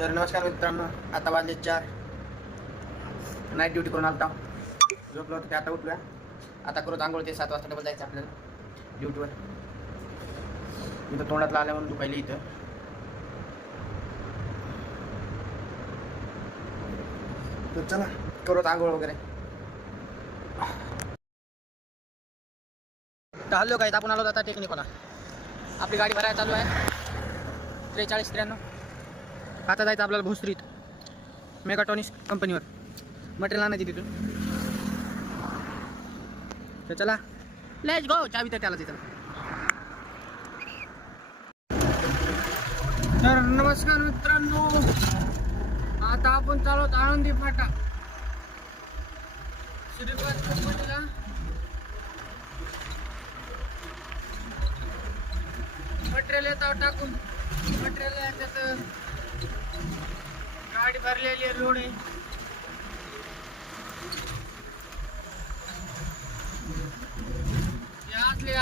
तर नमस्कार मित्रांनो, आता वाजले 4. नाईट ड्युटी करून आलता, झोपलो होतो ते आता उठलोय. आता करू आंघोळ, ते 7 वाजता डबल जायचं आपल्याला ड्युटीवर. इथं तोंडातला आल्या म्हणून दुखायला इथं. तर चला करू आंघोळ वगैरे. तर हल्लो काय, आपण आलो आता टेक्निकला. आपली गाडी भरायला चालू आहे 43-93. आता जायचं आपल्याला भोसरीत मेगाट्रॉनिक्स कंपनीवर मटेरियल आणायची तिथून. तर चला लेट्स गो. चावी तर त्याला तिथं. तर नमस्कार मित्रांनो, आता आपण चालू आहोत आळंदी फाटा श्रीपाद कंपनीला. मटेरियल येतं टाकून, मटेरियल त्यात गाडी भरलेली आहे, लोड आहे. आतली